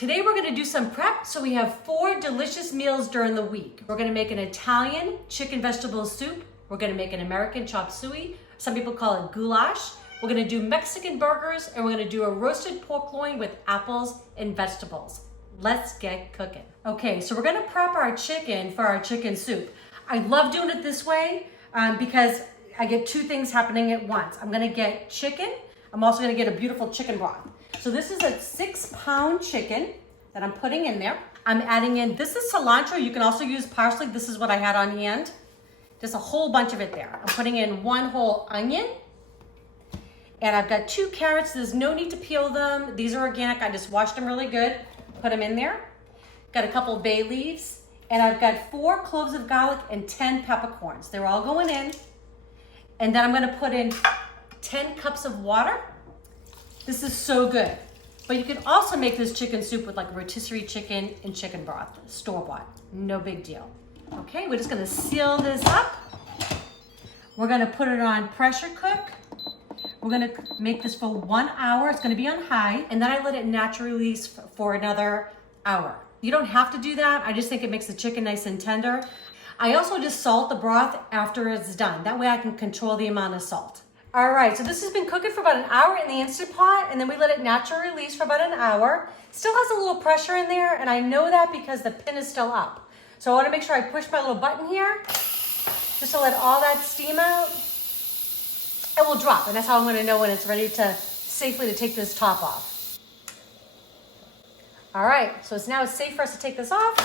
Today we're gonna do some prep, so we have 4 delicious meals during the week. We're gonna make an Italian chicken vegetable soup. We're gonna make an American chop suey. Some people call it goulash. We're gonna do Mexican burgers, and we're gonna do a roasted pork loin with apples and vegetables. Let's get cooking. Okay, so we're gonna prep our chicken for our chicken soup. I love doing it this way because I get 2 things happening at once. I'm gonna get chicken. I'm also gonna get a beautiful chicken broth. So this is a 6-pound chicken that I'm putting in there. I'm adding in, this is cilantro. You can also use parsley. This is what I had on hand. Just a whole bunch of it there. I'm putting in 1 whole onion. And I've got 2 carrots. There's no need to peel them. These are organic. I just washed them really good. Put them in there. Got a couple bay leaves. And I've got 4 cloves of garlic and 10 peppercorns. They're all going in. And then I'm gonna put in 10 cups of water. This is so good. But you can also make this chicken soup with like rotisserie chicken and chicken broth, store-bought. No big deal. Okay, we're just gonna seal this up. We're gonna put it on pressure cook. We're gonna make this for 1 hour. It's gonna be on high, and then I let it naturally release for another hour. You don't have to do that. I just think it makes the chicken nice and tender. I also just salt the broth after it's done. That way I can control the amount of salt. All right, so this has been cooking for about an hour in the Instant Pot, and then we let it naturally release for about an hour. Still has a little pressure in there, and I know that because the pin is still up. So I wanna make sure I push my little button here, just to let all that steam out. It will drop, and that's how I'm gonna know when it's ready to safely take this top off. All right, so now it's safe for us to take this off.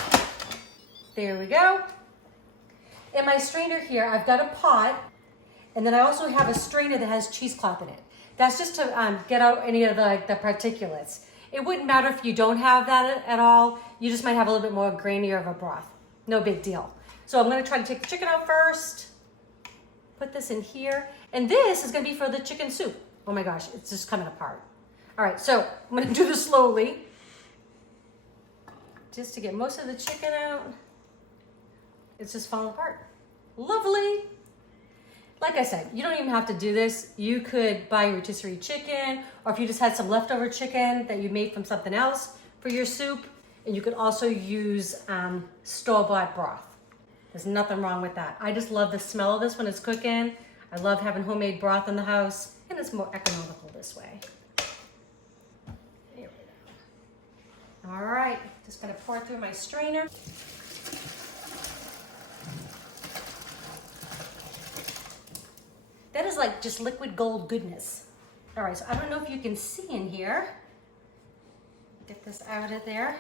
There we go. In my strainer here, I've got a pot, and then I also have a strainer that has cheesecloth in it. That's just to get out any of the particulates. It wouldn't matter if you don't have that at all. You just might have a little bit more grainier of a broth. No big deal. So I'm gonna try to take the chicken out first. Put this in here. And this is gonna be for the chicken soup. Oh my gosh, it's just coming apart. All right, so I'm gonna do this slowly. Just to get most of the chicken out. It's just falling apart. Lovely. Like I said, you don't even have to do this. You could buy rotisserie chicken, or if you just had some leftover chicken that you made from something else for your soup, and you could also use store-bought broth. There's nothing wrong with that. I just love the smell of this when it's cooking. I love having homemade broth in the house, and it's more economical this way. There we go. All right, just gonna pour it through my strainer. That is like just liquid gold goodness. All right, so I don't know if you can see in here. Get this out of there.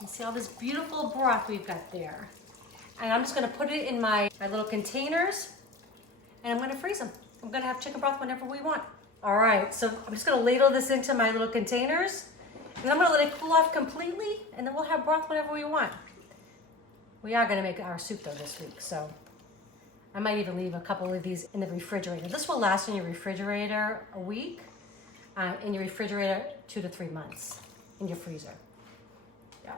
You see all this beautiful broth we've got there. And I'm just gonna put it in my little containers, and I'm gonna freeze them. I'm gonna have chicken broth whenever we want. All right, so I'm just gonna ladle this into my little containers, and I'm gonna let it cool off completely, and then we'll have broth whenever we want. We are gonna make our soup though this week, so I might even leave a couple of these in the refrigerator. This will last in your refrigerator a week, in your refrigerator 2 to 3 months, in your freezer. Yeah.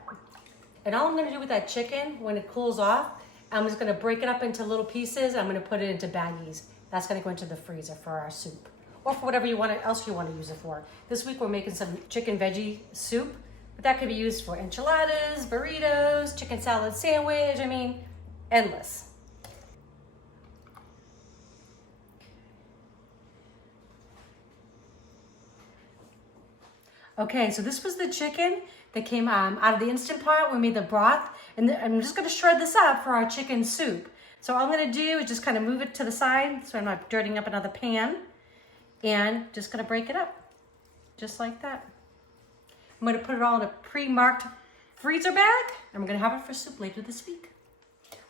And all I'm gonna do with that chicken, when it cools off, I'm just gonna break it up into little pieces. I'm gonna put it into baggies. That's gonna go into the freezer for our soup, or for whatever else you wanna use it for. This week we're making some chicken veggie soup, but that could be used for enchiladas, burritos, chicken salad sandwich, I mean, endless. Okay, so this was the chicken that came out of the Instant Pot when we made the broth. And I'm just gonna shred this up for our chicken soup. So all I'm gonna do is just kind of move it to the side so I'm not dirtying up another pan. And just gonna break it up, just like that. I'm gonna put it all in a pre-marked freezer bag, and we're gonna have it for soup later this week.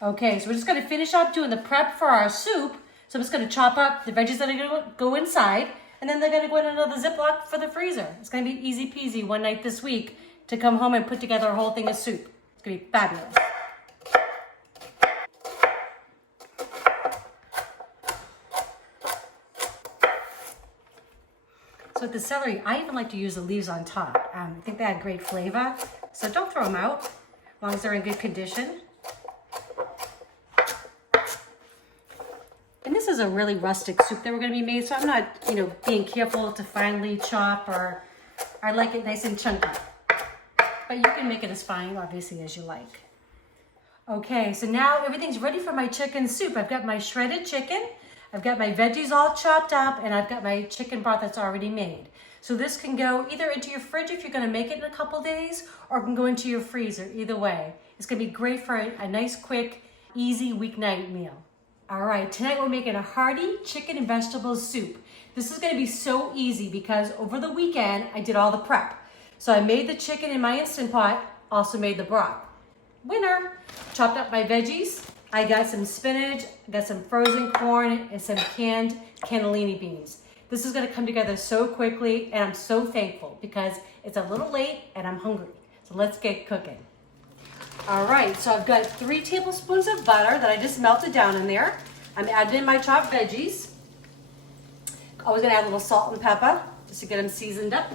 Okay, so we're just gonna finish up doing the prep for our soup. So I'm just gonna chop up the veggies that are gonna go inside, and then they're gonna go in another Ziploc for the freezer. It's gonna be easy peasy one night this week to come home and put together a whole thing of soup. It's gonna be fabulous. So with the celery, I even like to use the leaves on top. I think they add great flavor. So don't throw them out, as long as they're in good condition. And this is a really rustic soup that we're gonna be made, so I'm not, being careful to finely chop or I like it nice and chunky. But you can make it as fine, obviously, as you like. Okay, so now everything's ready for my chicken soup. I've got my shredded chicken, I've got my veggies all chopped up, and I've got my chicken broth that's already made. So this can go either into your fridge if you're gonna make it in a couple days, or it can go into your freezer, either way. It's gonna be great for a nice, quick, easy weeknight meal. All right, tonight we're making a hearty chicken and vegetable soup. This is gonna be so easy because over the weekend, I did all the prep. So I made the chicken in my Instant Pot, also made the broth. Winner! Chopped up my veggies. I got some spinach, got some frozen corn, and some canned cannellini beans. This is gonna come together so quickly, and I'm so thankful because it's a little late and I'm hungry. So let's get cooking. All right, so I've got 3 tablespoons of butter that I just melted down in there. I'm adding in my chopped veggies. Always gonna add a little salt and pepper just to get them seasoned up.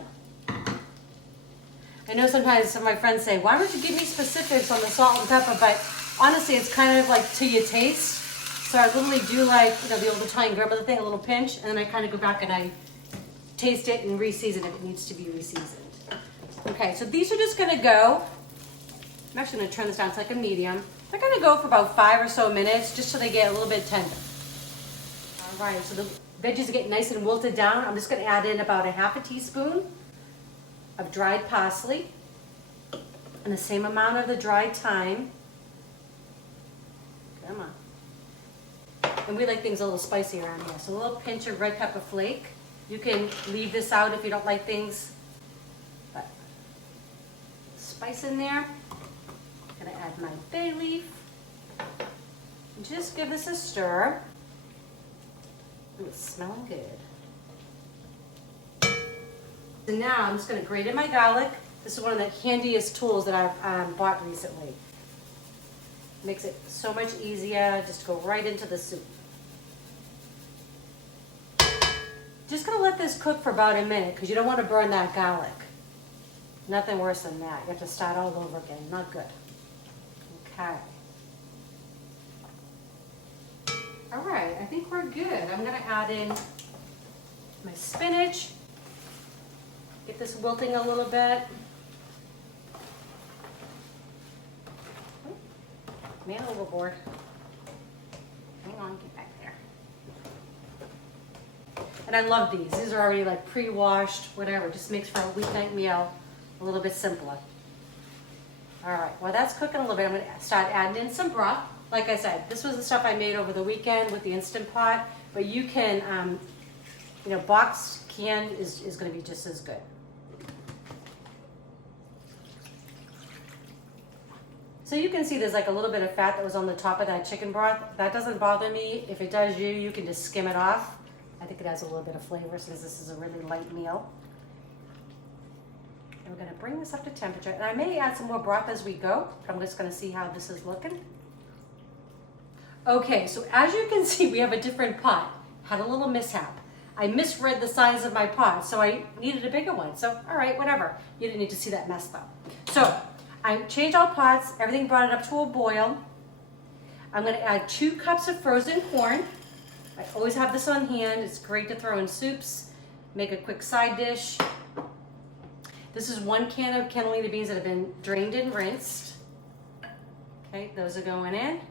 I know sometimes some of my friends say, why don't you give me specifics on the salt and pepper? But honestly, it's kind of like to your taste. So I literally do like, the old Italian grandmother thing, a little pinch, and then I kind of go back and I taste it and re-season if it needs to be re-seasoned. Okay, so these are just gonna go, I'm actually gonna turn this down to like a medium. They're gonna go for about 5 or so minutes, just so they get a little bit tender. All right, so the veggies are getting nice and wilted down. I'm just gonna add in about a half a teaspoon of dried parsley and the same amount of the dried thyme. Come on. And we like things a little spicy around here. So a little pinch of red pepper flake. You can leave this out if you don't like things. But spice in there. I'm gonna add my bay leaf. And just give this a stir. Ooh, it's smelling good. So now I'm just going to grate in my garlic. This is one of the handiest tools that I've bought recently. Makes it so much easier just to go right into the soup. Just going to let this cook for about a minute because you don't want to burn that garlic. Nothing worse than that. You have to start all over again. Not good. Okay. All right, I think we're good. I'm going to add in my spinach. Get this wilting a little bit. Man overboard. Hang on, get back there. And I love these. These are already like pre-washed, whatever. Just makes for a weeknight meal a little bit simpler. All right, while that's cooking a little bit, I'm gonna start adding in some broth. Like I said, this was the stuff I made over the weekend with the Instant Pot, but you can, boxed canned is gonna be just as good. So you can see there's like a little bit of fat that was on the top of that chicken broth. That doesn't bother me. If it does you, you can just skim it off. I think it has a little bit of flavor since this is a really light meal. And we're gonna bring this up to temperature. And I may add some more broth as we go, but I'm just gonna see how this is looking. Okay, so as you can see, we have a different pot. Had a little mishap. I misread the size of my pot, so I needed a bigger one. So, all right, whatever. You didn't need to see that mess though. So, I changed all pots, everything brought it up to a boil. I'm gonna add 2 cups of frozen corn. I always have this on hand. It's great to throw in soups, make a quick side dish. This is 1 can of cannellini beans that have been drained and rinsed. Okay, those are going in.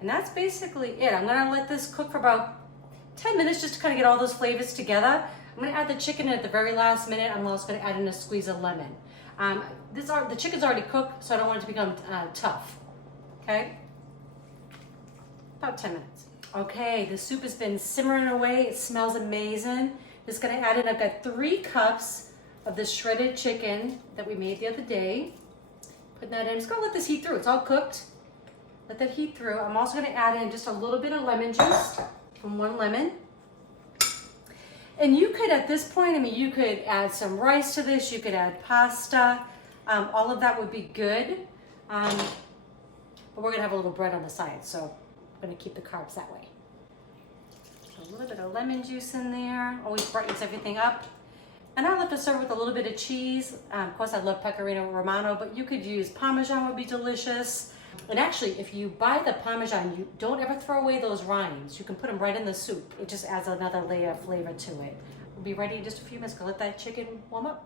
And that's basically it. I'm gonna let this cook for about 10 minutes just to kind of get all those flavors together. I'm gonna add the chicken in at the very last minute. I'm also gonna add in a squeeze of lemon. The chicken's already cooked, so I don't want it to become tough, okay? About 10 minutes. Okay, the soup has been simmering away. It smells amazing. Just gonna add in, I've got 3 cups of the shredded chicken that we made the other day. Putting that in, I'm just gonna let this heat through. It's all cooked. Let that heat through. I'm also gonna add in just a little bit of lemon juice from 1 lemon. And you could, at this point, you could add some rice to this, you could add pasta, all of that would be good. But we're gonna have a little bread on the side, so I'm gonna keep the carbs that way. So a little bit of lemon juice in there, always brightens everything up. And I love to serve with a little bit of cheese. Of course, I love pecorino romano, but you could use Parmesan, would be delicious. And actually, if you buy the Parmesan, you don't ever throw away those rinds. You can put them right in the soup. It just adds another layer of flavor to it. We'll be ready in just a few minutes. Go let that chicken warm up.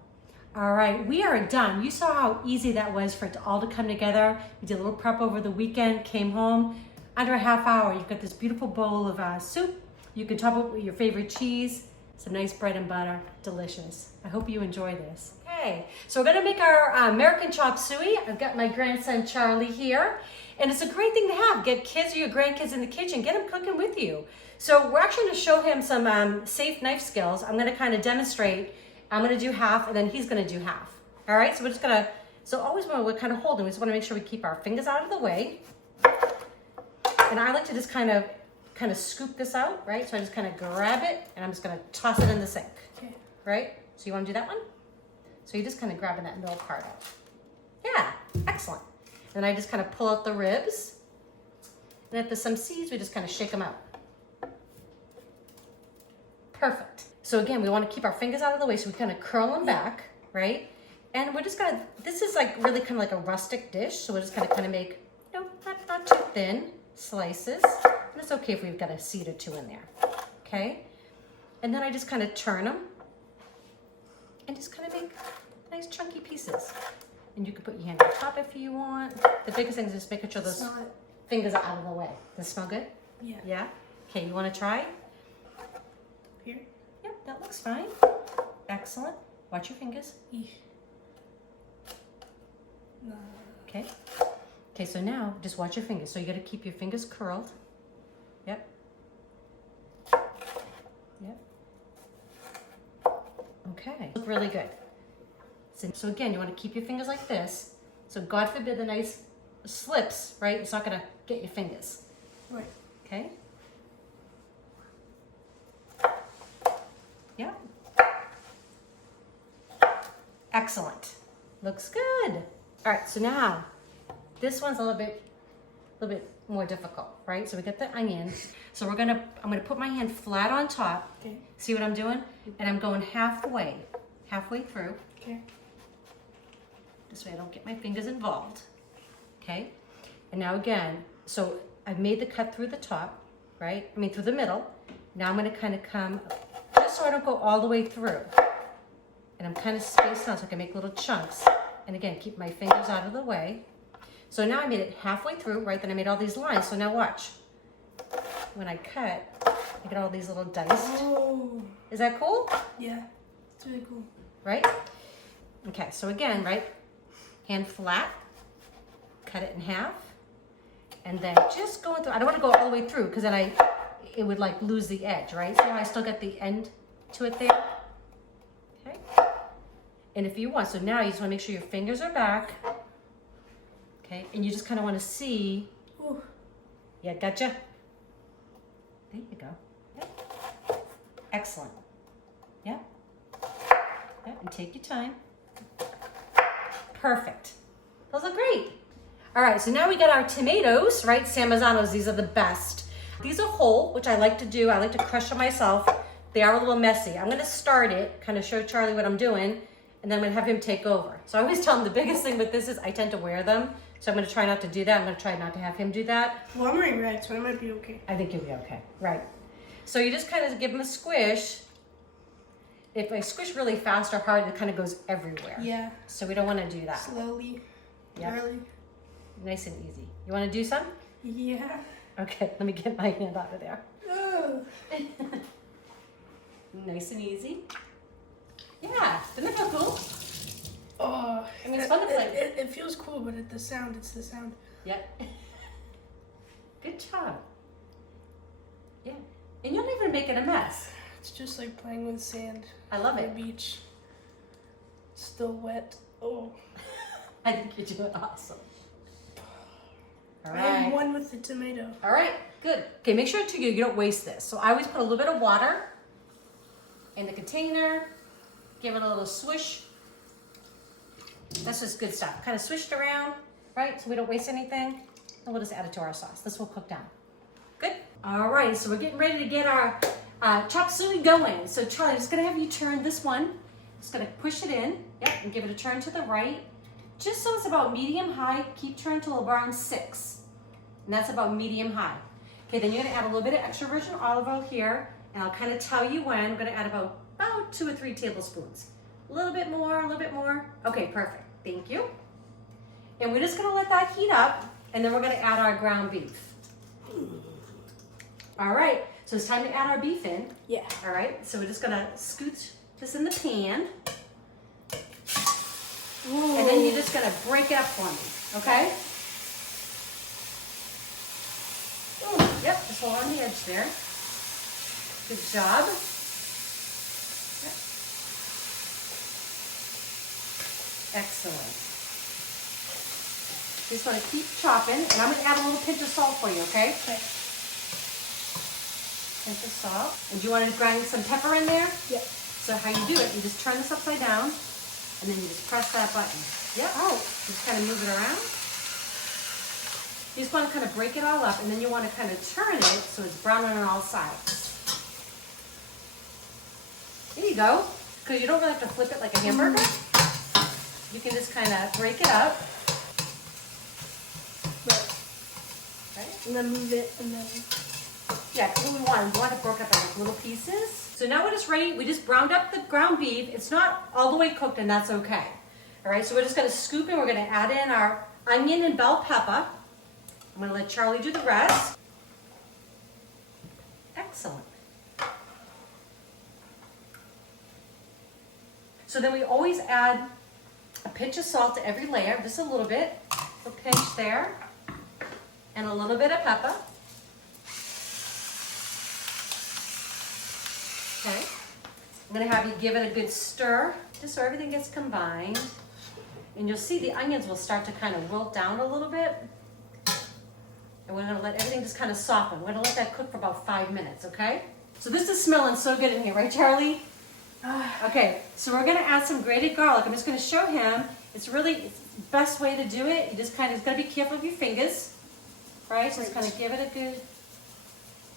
All right, we are done. You saw how easy that was for it all to come together. We did a little prep over the weekend, came home. Under a half hour, you've got this beautiful bowl of soup. You can top it with your favorite cheese, some nice bread and butter, delicious. I hope you enjoy this. Okay, so we're gonna make our American chop suey. I've got my grandson Charlie here, and it's a great thing to have. Get kids or your grandkids in the kitchen, get them cooking with you. So we're actually gonna show him some safe knife skills. I'm gonna kind of demonstrate. I'm gonna do half, and then he's gonna do half. All right, so we're just gonna, so always when we're kind of holding, we just wanna make sure we keep our fingers out of the way. And I like to just kind of scoop this out, right? So I just kind of grab it, and I'm just gonna toss it in the sink, okay. Right? So you wanna do that one? So you're just kind of grabbing that middle part out. Yeah, excellent. And I just kind of pull out the ribs. And if there's some seeds, we just kind of shake them out. Perfect. So again, we want to keep our fingers out of the way, so we kind of curl them back, right? And we're just gonna, this is like really kind of like a rustic dish, so we're just gonna kind of make, you know, not too thin slices. And it's okay if we've got a seed or two in there, okay? And then I just kind of turn them and just kind of make nice chunky pieces. And you can put your hand on top if you want. The biggest thing is just making sure those fingers are out of the way. Does it smell good? Yeah. Yeah? Okay, you want to try? Here? Yep, that looks fine. Excellent. Watch your fingers. No. Okay. Okay, so now just watch your fingers. So you got to keep your fingers curled. Yep. Yep. Okay. Look really good. So again, you want to keep your fingers like this. So God forbid the knife slips, right? It's not going to get your fingers. Right. Okay. Yeah. Excellent. Looks good. All right, so now this one's a little bit more difficult, right? So we got the onion. So I'm gonna put my hand flat on top. Okay. See what I'm doing? And I'm going halfway through. Okay. This way I don't get my fingers involved. Okay. And now again, so I've made the cut through the top, right? I mean through the middle. Now I'm gonna kind of come, just so I don't go all the way through. And I'm kind of spaced out so I can make little chunks. And again, keep my fingers out of the way. So now I made it halfway through, right? Then I made all these lines. So now watch. When I cut, I get all these little diced. Oh. Is that cool? Yeah, it's really cool. Right? Okay, so again, right? Hand flat, cut it in half, and then just going through. I don't want to go all the way through because then it would like lose the edge, right? So now I still got the end to it there. Okay. And if you want, so now you just want to make sure your fingers are back. Okay, and you just kind of want to see. Ooh. Yeah, gotcha. There you go. Yep. Excellent. Yep. Yep, and take your time. Perfect. Those look great. All right, so now we got our tomatoes, right? San Mazzanos, these are the best. These are whole, which I like to do. I like to crush them myself. They are a little messy. I'm gonna start it, kind of show Charlie what I'm doing, and then I'm gonna have him take over. So I always tell him the biggest thing with this is I tend to wear them. So I'm gonna try not to do that. I'm gonna try not to have him do that. Well, I'm wearing red, so I might be okay. I think you'll be okay, right. So you just kind of give them a squish. If I squish really fast or hard, it kind of goes everywhere. Yeah. So we don't want to do that. Slowly. Yep. Barely. Nice and easy. You want to do some? Yeah. Okay, let me get my hand out of there. Oh. Nice and easy. Yeah, doesn't that feel cool? Oh. I mean, it's fun to play. It feels cool, but it's the sound. Yep. Good job. Yeah. And you're not even making a mess. It's just like playing with sand. I love on it. the beach. Still wet. Oh. I think you're doing awesome. All I right. am one with the tomato. All right, good. Okay, make sure too you don't waste this. So I always put a little bit of water in the container, give it a little swish. That's just good stuff. Kind of swished around, right? So we don't waste anything. And we'll just add it to our sauce. This will cook down. Good. All right, so we're getting ready to get our chop suey going. So Charlie, I'm just gonna have you turn this one. Just gonna push it in, yep, and give it a turn to the right. Just so it's about medium high, keep turning till around 6. And that's about medium high. Okay, then you're gonna add a little bit of extra virgin olive oil here, and I'll kind of tell you when. I'm gonna add about 2 or 3 tablespoons. A little bit more, a little bit more. Okay, perfect. Thank you. And we're just gonna let that heat up, and then we're gonna add our ground beef. All right, so it's time to add our beef in. Yeah. All right, so we're just gonna scoot this in the pan. Ooh. And then you're just gonna break it up for me, okay? Ooh, yep, just hold on the edge there. Good job. Yep. Excellent. Just wanna keep chopping, and I'm gonna add a little pinch of salt for you, okay? Okay. Pinch of salt. And do you wanna grind some pepper in there? Yep. So how you do it, you just turn this upside down, and then you just press that button. Yep. Oh. Just kind of move it around. You just want to kind of break it all up, and then you want to kind of turn it so it's brown on all sides. There you go. Because you don't really have to flip it like a hamburger. You can just kind of break it up. Right. Okay. And then move it, and then... Yeah, because we want it broke up in like little pieces. So now we're just ready. We just browned up the ground beef. It's not all the way cooked, and that's okay. All right, so we're just gonna scoop and we're gonna add in our onion and bell pepper. I'm gonna let Charlie do the rest. Excellent. So then we always add a pinch of salt to every layer, just a little bit. A pinch there, and a little bit of pepper. Okay. I'm gonna have you give it a good stir, just so everything gets combined. And you'll see the onions will start to kind of wilt down a little bit. And we're gonna let everything just kind of soften. We're gonna let that cook for about 5 minutes, okay? So this is smelling so good in here, right, Charlie? Okay, so we're gonna add some grated garlic. I'm just gonna show him. It's really the best way to do it. You just kind of gotta be careful of your fingers, right? So just kind of give it a good,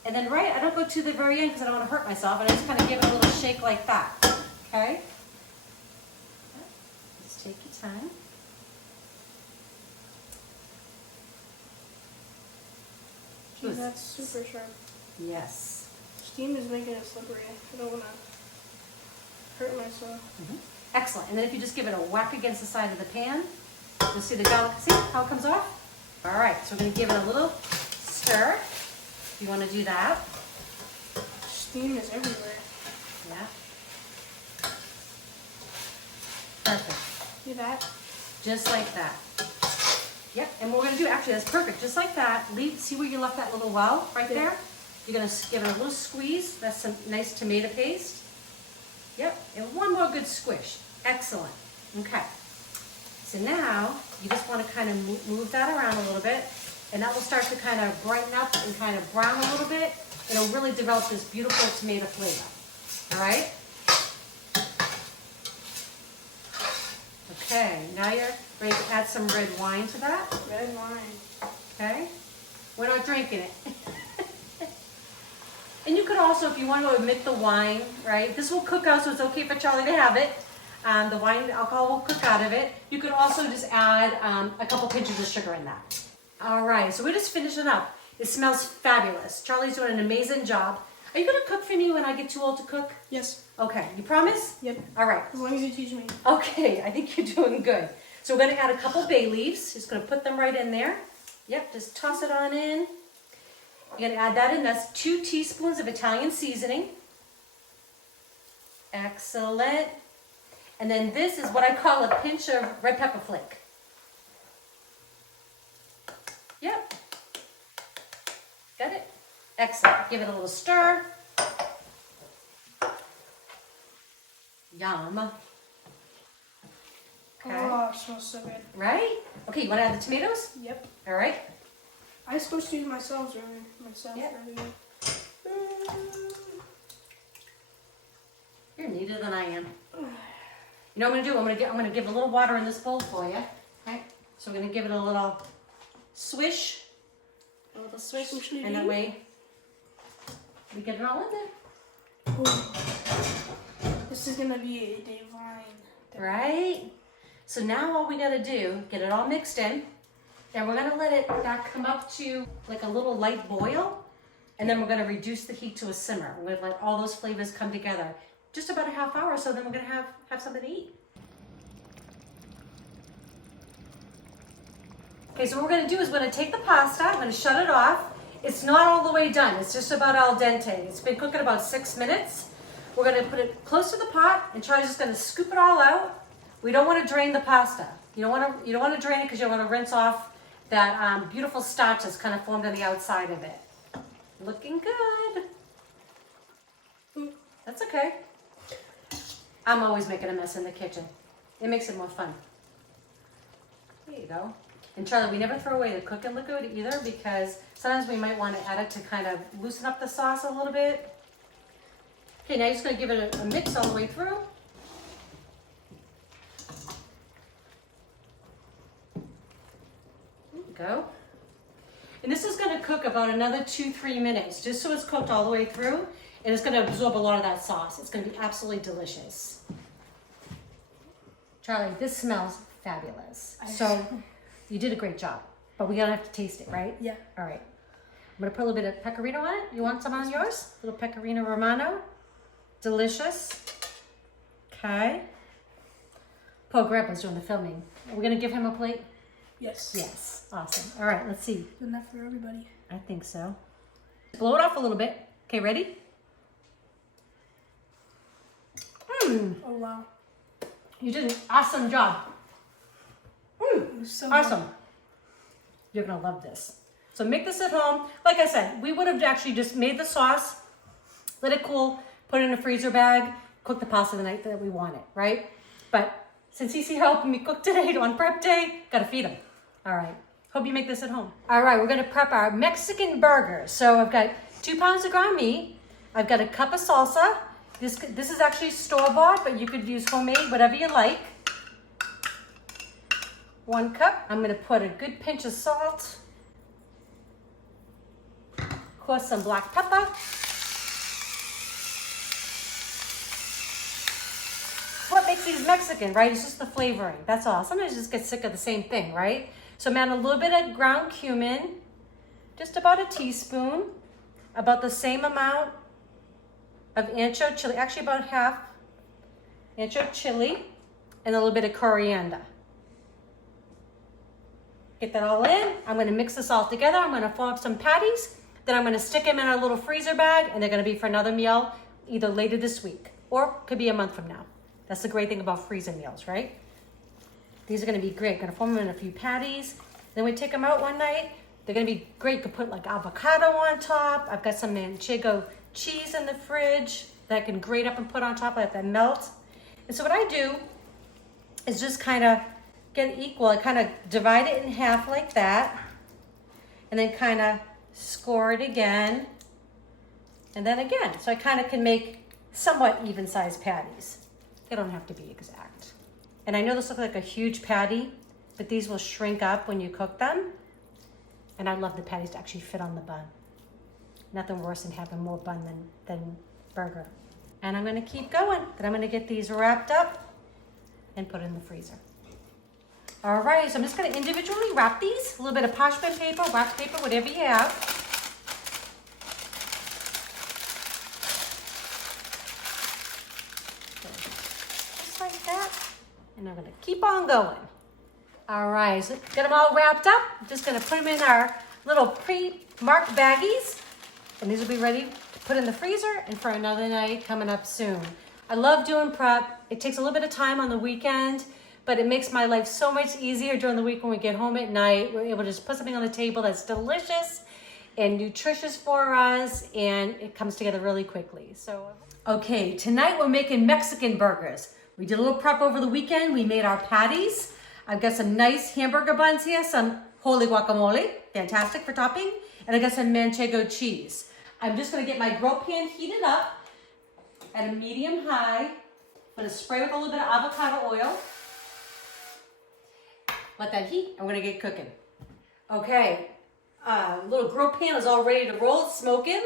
and then right, I don't go to the very end because I don't want to hurt myself, and I just kind of give it a little shake like that, okay? Just take your time. Gee, that's super sharp. Yes. Steam is making it slippery. I don't want to hurt myself. Excellent. And then if you just give it a whack against the side of the pan, you'll see the garlic. See how it comes off? All right, so we're going to give it a little stir. If you want to do that. Steam is everywhere. Yeah. Perfect. See that? Just like that. Yep, and what we're gonna do, actually that's perfect, just like that. See where you left that little well right there? You're gonna give it a little squeeze. That's some nice tomato paste. Yep, and one more good squish. Excellent. Okay. So now, you just wanna kind of move that around a little bit, and that will start to kind of brighten up and kind of brown a little bit. It'll really develop this beautiful tomato flavor. All right? Okay, now you're ready to add some red wine to that. Red wine. Okay? We're not drinking it. And you could also, if you want to omit the wine, right? This will cook out, so it's okay for Charlie to have it. The wine, the alcohol will cook out of it. You could also just add a couple pinches of sugar in that. All right, so we're just finishing up. It smells fabulous. Charlie's doing an amazing job. Are you gonna cook for me when I get too old to cook? Yes. Okay, you promise? Yep. All right. As long as you teach me. Okay, I think you're doing good. So we're gonna add a couple bay leaves. Just gonna put them right in there. Yep, just toss it on in. You're gonna add that in. That's 2 teaspoons of Italian seasoning. Excellent. And then this is what I call a pinch of red pepper flake. Yep. Got it? Excellent. Give it a little stir. Yum. Okay. Oh, it smells so good. Right? Okay, you want to add the tomatoes? Yep. All right. I was supposed to use myself earlier. Yep. Earlier. You're neater than I am. You know what I'm gonna do? I'm gonna give a little water in this bowl for you. Okay. So we're gonna give it a little swish. A little swish. And that way we get it all in there. Ooh. This is gonna be a divine. Right? So now all we gotta do, get it all mixed in, and we're gonna let that come up to like a little light boil, and then we're gonna reduce the heat to a simmer. We're gonna let all those flavors come together. just about a half hour, so then we're gonna have something to eat. Okay, so what we're gonna do is we're gonna take the pasta, I'm gonna shut it off. It's not all the way done, it's just about al dente. It's been cooking about 6 minutes. We're gonna put it close to the pot and Charlie's just gonna scoop it all out. We don't wanna drain the pasta. You don't wanna drain it because you wanna rinse off that beautiful starch that's kind of formed on the outside of it. Looking good. That's okay. I'm always making a mess in the kitchen. It makes it more fun. There you go. And Charlie, we never throw away the cooking liquid either because sometimes we might want to add it to kind of loosen up the sauce a little bit. Okay, now you're just going to give it a mix all the way through. There you go. And this is going to cook about another 2-3 minutes, just so it's cooked all the way through. And it's going to absorb a lot of that sauce. It's going to be absolutely delicious. Charlie, this smells fabulous. So you did a great job, but we're going to have to taste it, right? Yeah. All right. I'm going to put a little bit of pecorino on it. You want some on yours? A little pecorino romano. Delicious. Okay. Poor Grandpa's doing the filming. Are we going to give him a plate? Yes. Yes. Awesome. All right, let's see. Enough for everybody. I think so. Blow it off a little bit. Okay, ready? Oh, wow. You did an awesome job. It was so Awesome. good. You're gonna love this. So make this at home. Like I said, we would have actually just made the sauce, let it cool, put it in a freezer bag, cook the pasta the night that we want it, right? But since he's here helping me cook today on prep day, gotta feed him. All right, hope you make this at home. All right, we're gonna prep our Mexican burger. So I've got 2 pounds of ground meat. I've got a cup of salsa. This is actually store-bought, but you could use homemade, whatever you like. 1 cup. I'm gonna put a good pinch of salt. Of course, some black pepper. What makes these Mexican, right? It's just the flavoring, that's all. Sometimes you just get sick of the same thing, right? So I'm adding a little bit of ground cumin, just about a teaspoon, about the same amount of ancho chili, actually about half ancho chili, and a little bit of coriander. Get that all in. I'm gonna mix this all together. I'm gonna form up some patties. Then I'm gonna stick them in a little freezer bag, and they're gonna be for another meal, either later this week, or could be a month from now. That's the great thing about freezer meals, right? These are gonna be great. Gonna form them in a few patties. Then we take them out one night. They're gonna be great. You could put like avocado on top. I've got some manchego cheese in the fridge that I can grate up and put on top, let that melt. And so what I do is just kind of get it equal. I kind of divide it in half like that, and then kind of score it again, and then again. So I kind of can make somewhat even-sized patties. They don't have to be exact. And I know this looks like a huge patty, but these will shrink up when you cook them. And I love the patties to actually fit on the bun. Nothing worse than having more bun than burger. And I'm gonna keep going. Then I'm gonna get these wrapped up and put in the freezer. All right, so I'm just gonna individually wrap these. A little bit of parchment paper, wax paper, whatever you have. Just like that. And I'm gonna keep on going. All right, so get them all wrapped up. I'm just gonna put them in our little pre-marked baggies. And these will be ready to put in the freezer and for another night coming up soon. I love doing prep. It takes a little bit of time on the weekend, but it makes my life so much easier during the week when we get home at night. We're able to just put something on the table that's delicious and nutritious for us, and it comes together really quickly. So, okay, tonight we're making Mexican burgers. We did a little prep over the weekend. We made our patties. I've got some nice hamburger buns here, some holy guacamole, fantastic for topping, and I got some manchego cheese. I'm just gonna get my grill pan heated up at a medium high. I'm gonna spray with a little bit of avocado oil. Let that heat, I'm gonna get cooking. Okay, little grill pan is all ready to roll, it's smoking.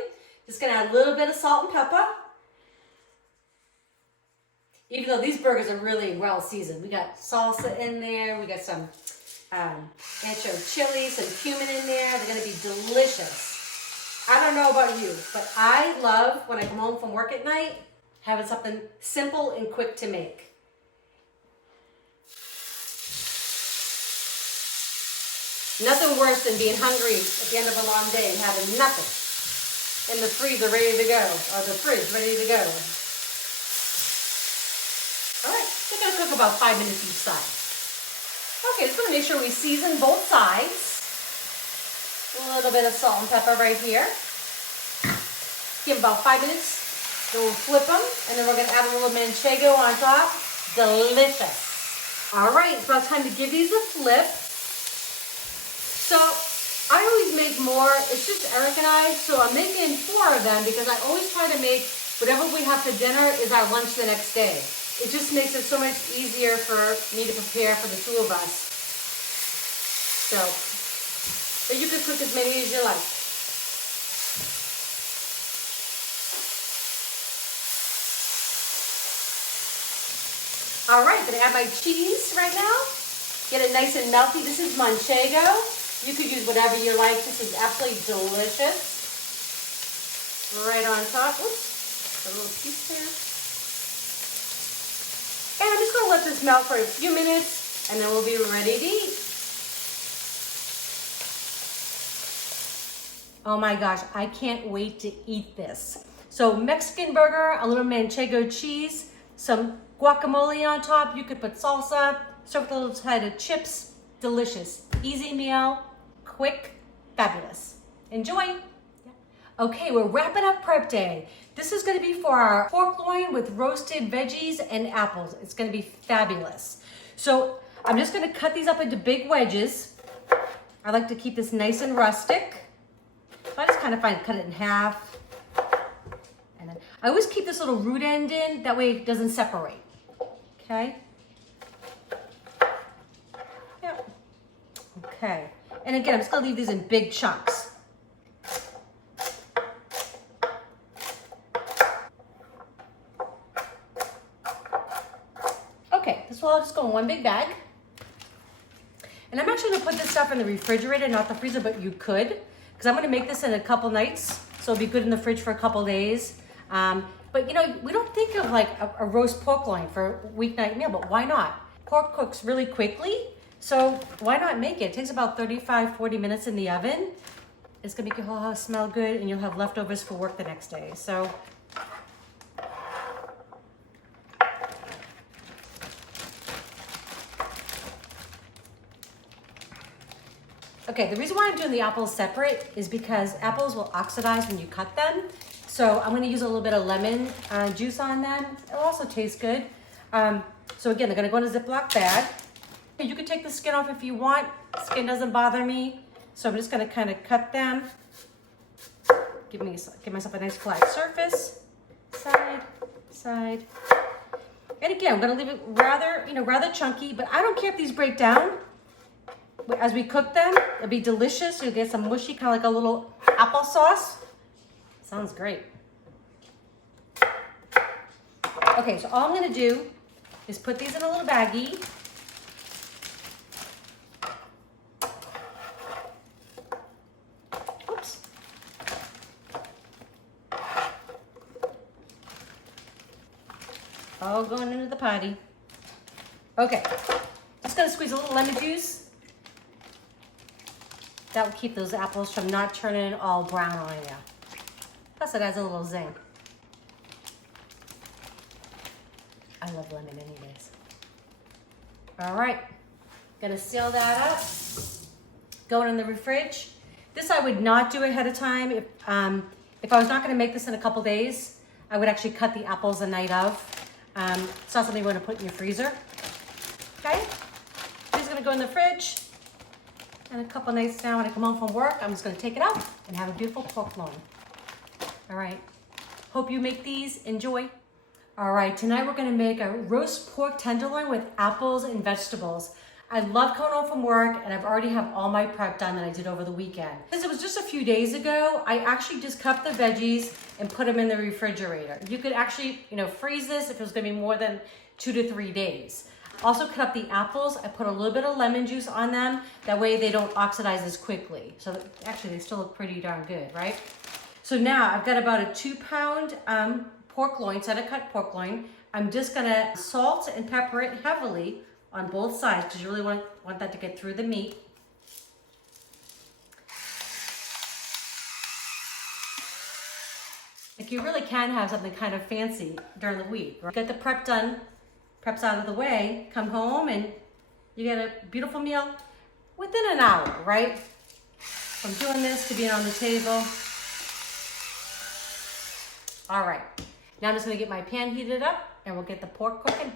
Just gonna add a little bit of salt and pepper. Even though these burgers are really well seasoned. We got salsa in there, we got some ancho chili, some cumin in there. They're gonna be delicious. I don't know about you, but I love when I come home from work at night having something simple and quick to make. Nothing worse than being hungry at the end of a long day and having nothing in the freezer ready to go, or the fridge ready to go. All right, we're gonna cook about 5 minutes each side. Okay, just gonna make sure we season both sides. A little bit of salt and pepper right here. Give about 5 minutes. Then we'll flip them, and then we're gonna add a little manchego on top. Delicious. All right, it's about time to give these a flip. So I always make more. It's just Eric and I, so I'm making 4 of them because I always try to make whatever we have for dinner is our lunch the next day. It just makes it so much easier for me to prepare for the 2 of us. So, but you can cook as many as you like. All right, gonna add my cheese right now. Get it nice and melty. This is manchego. You could use whatever you like. This is absolutely delicious. Right on top. Oops, a little piece there. And I'm just gonna let this melt for a few minutes and then we'll be ready to eat. Oh my gosh, I can't wait to eat this. So Mexican burger, a little manchego cheese, some guacamole on top. You could put salsa, serve with a little side of chips. Delicious, easy meal, quick, fabulous. Enjoy. Okay, we're wrapping up prep day. This is gonna be for our pork loin with roasted veggies and apples. It's gonna be fabulous. So I'm just gonna cut these up into big wedges. I like to keep this nice and rustic. So I just kind of cut it in half. And then I always keep this little root end in, that way it doesn't separate. Okay? Yep. Okay. And again, I'm just gonna leave these in big chunks. Okay, this will all just go in one big bag. And I'm actually gonna put this stuff in the refrigerator, not the freezer, but you could, because I'm gonna make this in a couple nights, so it'll be good in the fridge for a couple days. But you know, we don't think of like a roast pork loin for a weeknight meal, but why not? Pork cooks really quickly, so why not make it? It takes about 35, 40 minutes in the oven. It's gonna make your whole house smell good and you'll have leftovers for work the next day. So, okay, the reason why I'm doing the apples separate is because apples will oxidize when you cut them. So I'm gonna use a little bit of lemon juice on them. It'll also taste good. So again, they're gonna go in a Ziploc bag. You can take the skin off if you want. Skin doesn't bother me. So I'm just gonna kind of cut them. Give myself a nice flat surface. Side, side. And again, I'm gonna leave it rather chunky, but I don't care if these break down. As we cook them, it'll be delicious. You'll get some mushy, kind of like a little applesauce. Sounds great. Okay, so all I'm gonna do is put these in a little baggie. Oops. All going into the potty. Okay, just gonna squeeze a little lemon juice. That will keep those apples from not turning all brown on you. Plus it adds a little zing. I love lemon anyways. All right, gonna seal that up. Going in the fridge. This I would not do ahead of time. If I was not gonna make this in a couple days, I would actually cut the apples the night of. It's not something you wanna put in your freezer. Okay, this is gonna go in the fridge. And a couple nights now when I come home from work, I'm just gonna take it out and have a beautiful pork loin. All right, hope you make these, enjoy. All right, tonight we're gonna make a roast pork tenderloin with apples and vegetables. I love coming home from work and I've already have all my prep done that I did over the weekend. Since it was just a few days ago, I actually just cut the veggies and put them in the refrigerator. You could actually, freeze this if it was gonna be more than 2 to 3 days. Also cut up the apples. I put a little bit of lemon juice on them. That way they don't oxidize as quickly. So actually they still look pretty darn good, right? So now I've got about a 2-pound pork loin, center cut pork loin. I'm just gonna salt and pepper it heavily on both sides because you really want that to get through the meat. Like you really can have something kind of fancy during the week. Right? Get the prep done, prep's out of the way, come home and you get a beautiful meal within an hour, right? From doing this to being on the table. All right, now I'm just gonna get my pan heated up and we'll get the pork cooking.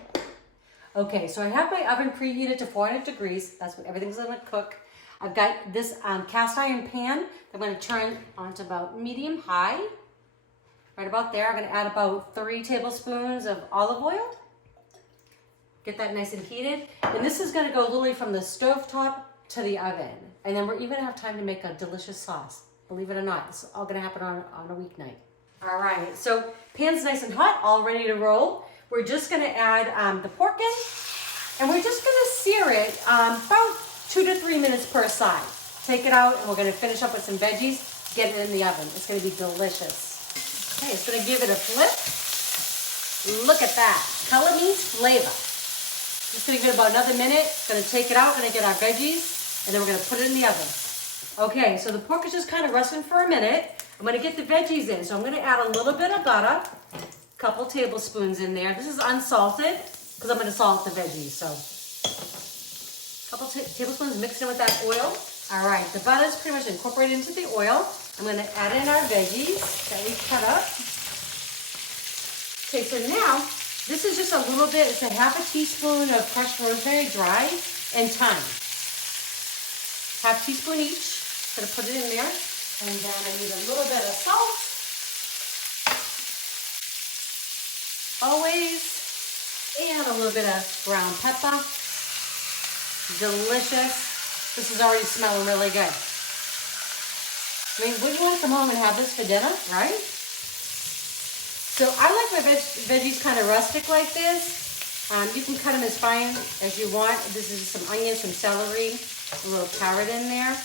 Okay, so I have my oven preheated to 400 degrees. That's what everything's gonna cook. I've got this cast iron pan that I'm gonna turn on to about medium high. Right about there, I'm gonna add about 3 tablespoons of olive oil. Get that nice and heated. And this is gonna go literally from the stovetop to the oven. And then we're even gonna have time to make a delicious sauce. Believe it or not, it's all gonna happen on a weeknight. All right, so pan's nice and hot, all ready to roll. We're just gonna add the pork in, and we're just gonna sear it about 2 to 3 minutes per side. Take it out, and we're gonna finish up with some veggies, get it in the oven. It's gonna be delicious. Okay, it's gonna give it a flip. Look at that, color means flavor. Just gonna give it about another minute. Gonna take it out, gonna get our veggies, and then we're gonna put it in the oven. Okay, so the pork is just kind of resting for a minute. I'm gonna get the veggies in. So I'm gonna add a little bit of butter, a couple tablespoons in there. This is unsalted, because I'm gonna salt the veggies. So a couple tablespoons mixed in with that oil. All right, the butter is pretty much incorporated into the oil. I'm gonna add in our veggies that we cut up. Okay, so now, this is just a little bit, it's a half a teaspoon of crushed rosemary dry and thyme. Half teaspoon each. Gonna put it in there. And then I need a little bit of salt. Always. And a little bit of ground pepper. Delicious. This is already smelling really good. I mean, wouldn't you want to come home and have this for dinner, right? So I like my veggies kind of rustic like this. You can cut them as fine as you want. This is some onions, some celery, a little carrot in there.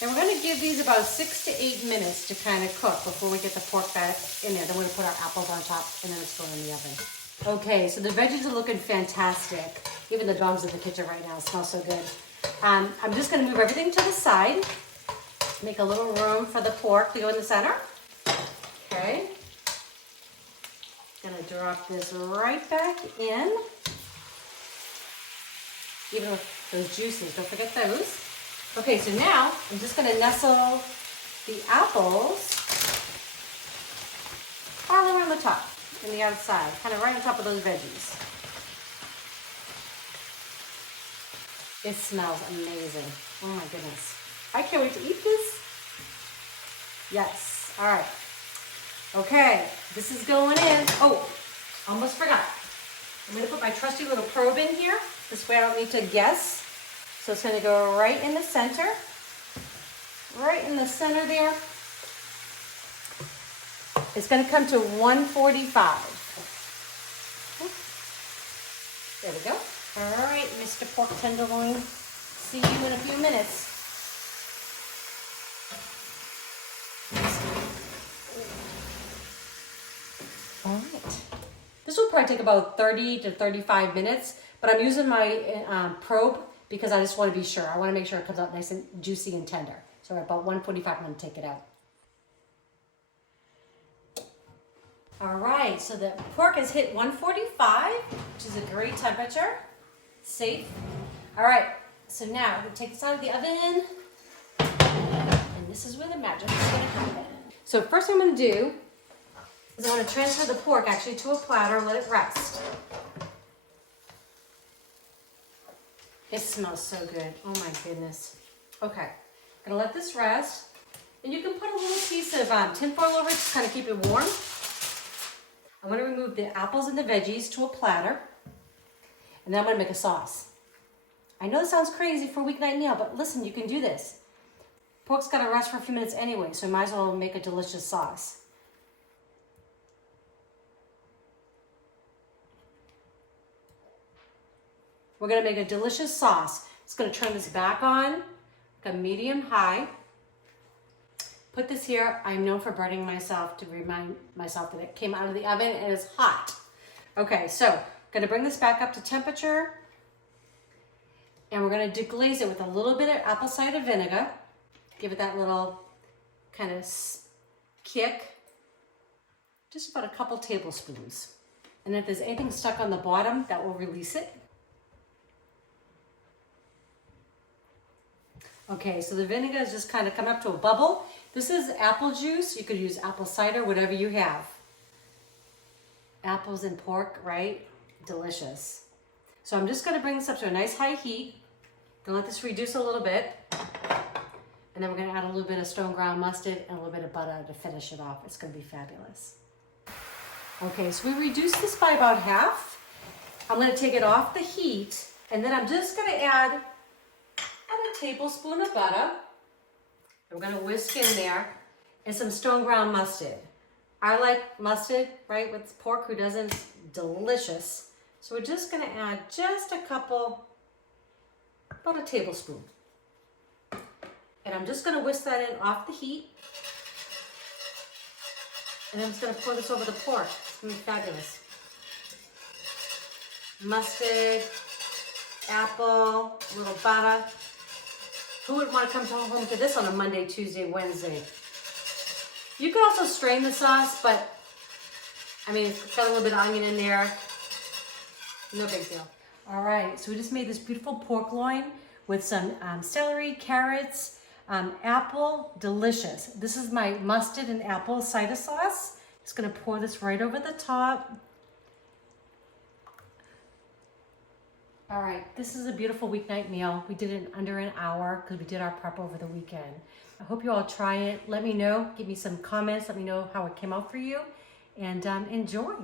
And we're gonna give these about 6 to 8 minutes to kind of cook before we get the pork back in there. Then we're gonna put our apples on top and then it's going in the oven. Okay, so the veggies are looking fantastic. Even the dog's in the kitchen right now, it smells so good. I'm just gonna move everything to the side. Make a little room for the pork to go in the center. Okay. Gonna drop this right back in. Even with those juices, don't forget those. Okay, so now I'm just gonna nestle the apples all around the top and the outside, kind of right on top of those veggies. It smells amazing. Oh my goodness. I can't wait to eat this. Yes, all right. Okay, this is going in. Oh, almost forgot. I'm gonna put my trusty little probe in here. This way I don't need to guess. So it's gonna go right in the center. Right in the center there. It's gonna come to 145. There we go. All right, Mr. Pork Tenderloin. See you in a few minutes. All right. This will probably take about 30 to 35 minutes, but I'm using my probe because I just want to be sure. I want to make sure it comes out nice and juicy and tender. So at about 145, I'm going to take it out. All right, so the pork has hit 145, which is a great temperature. Safe. All right, so now we're going to take this out of the oven. And this is where the magic is going to happen. So first thing I'm going to do is I'm going to transfer the pork actually to a platter and let it rest. It smells so good. Oh my goodness. Okay, I'm going to let this rest. And you can put a little piece of tinfoil over it to kind of keep it warm. I'm going to remove the apples and the veggies to a platter. And then I'm going to make a sauce. I know this sounds crazy for a weeknight meal, but listen, you can do this. Pork's got to rest for a few minutes anyway, so you might as well make a delicious sauce. We're going to make a delicious sauce. It's going to turn this back on, like a medium high. Put this here. I'm known for burning myself to remind myself that it came out of the oven and it's hot. Okay, so gonna bring this back up to temperature, and we're gonna deglaze it with a little bit of apple cider vinegar. Give it that little kind of kick. Just about a couple tablespoons. And if there's anything stuck on the bottom, that will release it. Okay, so the vinegar is just kind of coming up to a bubble. This is apple juice. You could use apple cider, whatever you have. Apples and pork, right? Delicious. So I'm just gonna bring this up to a nice high heat. Gonna let this reduce a little bit. And then we're gonna add a little bit of stone ground mustard and a little bit of butter to finish it off. It's gonna be fabulous. Okay, so we reduced this by about half. I'm gonna take it off the heat, and then I'm just gonna add a tablespoon of butter. We're gonna whisk in there, and some stone ground mustard. I like mustard, right, with pork. Who doesn't? It's delicious. So we're just gonna add just a couple, about a tablespoon. And I'm just gonna whisk that in off the heat. And I'm just gonna pour this over the pork. It's gonna be fabulous. Mustard, apple, a little butter. Who would want to come home to this on a Monday, Tuesday, Wednesday? You could also strain the sauce, but I mean, it's got a little bit of onion in there. No big deal. All right, so we just made this beautiful pork loin with some celery, carrots, apple, delicious. This is my mustard and apple cider sauce. Just gonna pour this right over the top. All right, this is a beautiful weeknight meal. We did it in under an hour because we did our prep over the weekend. I hope you all try it. Let me know, give me some comments, let me know how it came out for you, and enjoy.